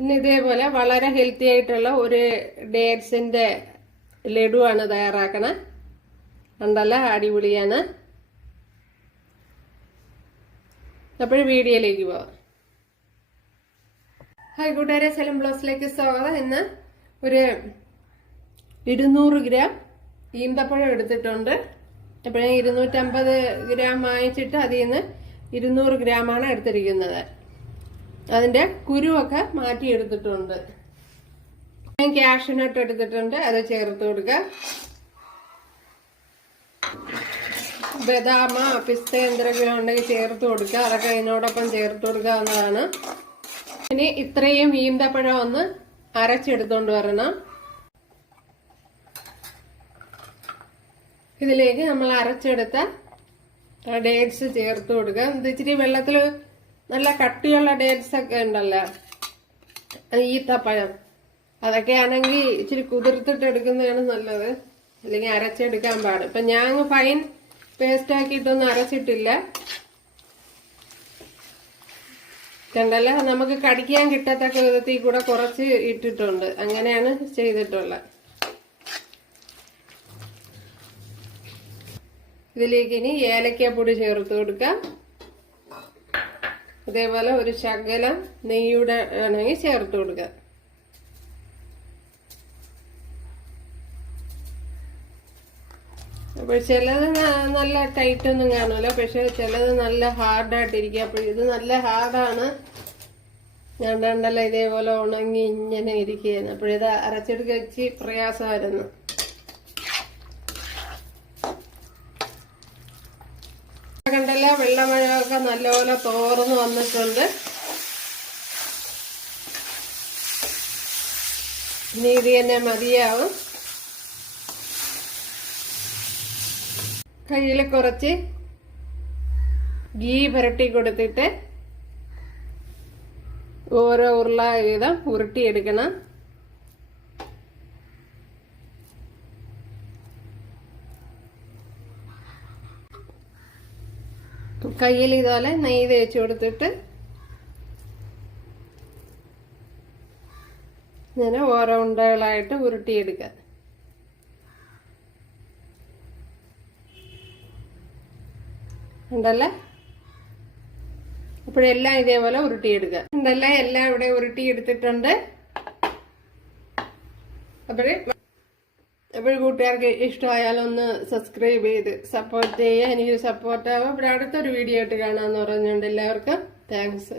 ഇനി ഇതേപോലെ വളരെ ഹെൽത്തി ആയിട്ടുള്ള ഒരു ഡേറ്റ്സിന്റെ ലഡുവാണ് തയ്യാറാക്കണേ. കണ്ടല്ല, അടിപൊളിയാണ്. അപ്പോൾ വീഡിയോയിലേക്ക് പോവാം. ഹായ് കൂട്ടുകാരെ, സെലം ബ്ലോസിലേക്ക് സ്വാഗതം. ഇന്ന് ഒരു 200 ഗ്രാം ഈന്തപ്പഴം എടുത്തിട്ടുണ്ട്. അപ്പോൾ 250 ഗ്രാം വാങ്ങിച്ചിട്ട് അതിൽ നിന്ന് 200 ഗ്രാമാണ് എടുത്തിരിക്കുന്നത്. അതിന്റെ കുരുവൊക്കെ മാറ്റി എടുത്തിട്ടുണ്ട്. ഞാൻ കാഷ്യൂനട്ട് എടുത്തിട്ടുണ്ട്, അത് ചേർത്ത് കൊടുക്കുക. ബദാമ, പിസ്ത എന്തെങ്കിലും ഉണ്ടെങ്കിൽ ചേർത്ത് കൊടുക്കുക. അതൊക്കെ ഇതിനോടൊപ്പം ചേർത്ത് കൊടുക്കാവുന്നതാണ്. ഇനി ഇത്രയും ഈന്തപ്പഴം ഒന്ന് അരച്ചെടുത്തോണ്ട് വരണം. ഇതിലേക്ക് നമ്മൾ അരച്ചെടുത്ത ഡേറ്റ്സ് ചേർത്ത് കൊടുക്കുക. ഇത് ഇച്ചിരി വെള്ളത്തിൽ നല്ല കട്ടിയുള്ള ഡേറ്റ്സ് ഒക്കെ ഉണ്ടല്ലോ, ഈത്തപ്പഴം, അതൊക്കെ ആണെങ്കിൽ ഇച്ചിരി കുതിർത്തിട്ട് എടുക്കുന്നതാണ് നല്ലത്, അല്ലെങ്കിൽ അരച്ചെടുക്കാൻ പാടും. ഇപ്പൊ ഞാൻ ഫൈൻ പേസ്റ്റ് ആക്കിയിട്ടൊന്നും അരച്ചിട്ടില്ല. കണ്ടല്ലോ, നമുക്ക് കടിക്കാൻ കിട്ടത്തക്ക വിധത്തിൽ കൂടെ കുറച്ച് ഇട്ടിട്ടുണ്ട്. അങ്ങനെയാണ് ചെയ്തിട്ടുള്ളത്. ഇതിലേക്ക് ഇനി ഏലക്കാപ്പൊടി ചേർത്ത് കൊടുക്കാം. അതേപോലെ ഒരു ശകലം നെയ്യുടെ ആണെങ്കിൽ ചേർത്ത് കൊടുക്കാം. അപ്പോൾ ചിലത് നല്ല ടൈറ്റ് ഒന്നും കാണൂല, പക്ഷെ ചിലത് നല്ല ഹാർഡായിട്ടിരിക്കും. അപ്പോൾ ഇത് നല്ല ഹാർഡാണ്. ഞണ്ടല്ലോ ഇതേപോലെ ഉണങ്ങി ഇങ്ങനെ ഇരിക്കുകയാണ്. അപ്പോഴിത് അരച്ചെടുക്കുക വെച്ച് പ്രയാസമായിരുന്നു. കണ്ടല്ല, വെള്ളമഴയൊക്കെ നല്ലപോലെ തോർന്ന് വന്നിട്ടുണ്ട്. ഇനി ഇത് തന്നെ മതിയാവും. കയ്യിൽ കുറച്ച് ഗീ പുരട്ടി കൊടുത്തിട്ട് ഓരോ ഉരുള വീതം ഉരുട്ടിയെടുക്കണം. കയ്യിൽ ഇതുപോലെ നെയ്യ് തേച്ച് കൊടുത്തിട്ട് ഇങ്ങനെ ഓരോ ഉണ്ടകളായിട്ട് ഉരുട്ടിയെടുക്കുക. ഉണ്ടല്ലേ, അപ്പോഴെല്ലാം ഇതേപോലെ ഉരുട്ടിയെടുക്കുക. ഉണ്ടല്ലേ, എല്ലാം ഇവിടെ ഉരുട്ടിയെടുത്തിട്ടുണ്ട്. അപ്പോൾ കൂട്ടുകാർക്ക് ഇഷ്ടമായാലൊന്ന് സബ്സ്ക്രൈബ് ചെയ്ത് സപ്പോർട്ട് ചെയ്യുക. എനിക്ക് സപ്പോർട്ടാവും. ഇവിടെ അടുത്തൊരു വീഡിയോ ആയിട്ട് കാണാമെന്ന് പറഞ്ഞുകൊണ്ട് എല്ലാവർക്കും താങ്ക്സ്.